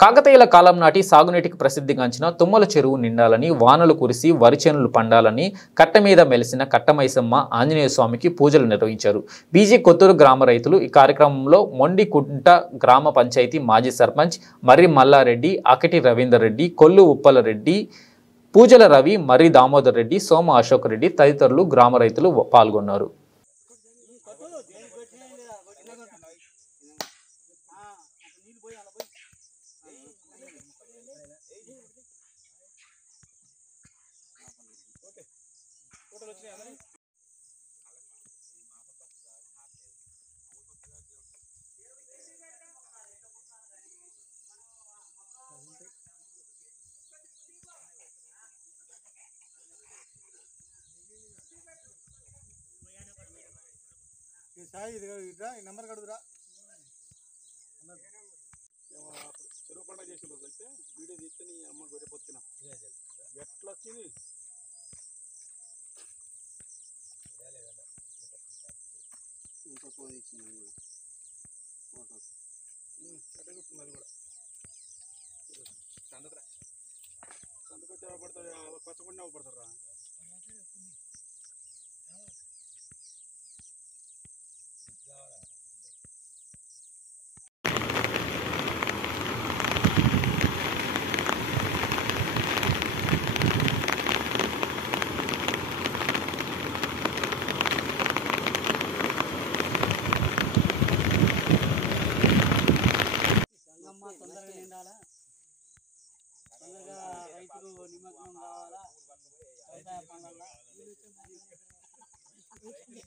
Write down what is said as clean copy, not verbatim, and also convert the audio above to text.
కాకతీయుల కాలం నాటి సాగునీటికి ప్రసిద్ధిగాంచిన తుమ్మల చెరువు నిండాలని, వానలు కురిసి వరి చేనులు పండాలని కట్ట మీద మెలిసిన కట్టమైసమ్మ ఆంజనేయ స్వామికి పూజలు నిర్వహించారు. బీజీ కొత్తూరు గ్రామ రైతులు ఈ కార్యక్రమంలో మొండికుంట గ్రామ పంచాయతీ మాజీ సర్పంచ్ మర్రి మల్లారెడ్డి, అకటి రవీందర్ రెడ్డి, కొల్లు ఉప్పల రెడ్డి, పూజల రవి, మర్రి దామోదర్ రెడ్డి, సోమ అశోక్ రెడ్డి తదితరులు గ్రామ రైతులు పాల్గొన్నారు. నెంబర్ కడుగురా చెరువు పండుగ చేసిన రోజు అయితే వీడియో తీస్తే నీ అమ్మ గొర్రె బతికినా ఎట్లా వచ్చింది ఇంకా ఫోన్ ఇచ్చింది ఫోటో ఎట్లా గుర్తుంది అది కూడా సందకొచ్చి పడుతుంది పచ్చకుండా పడతారా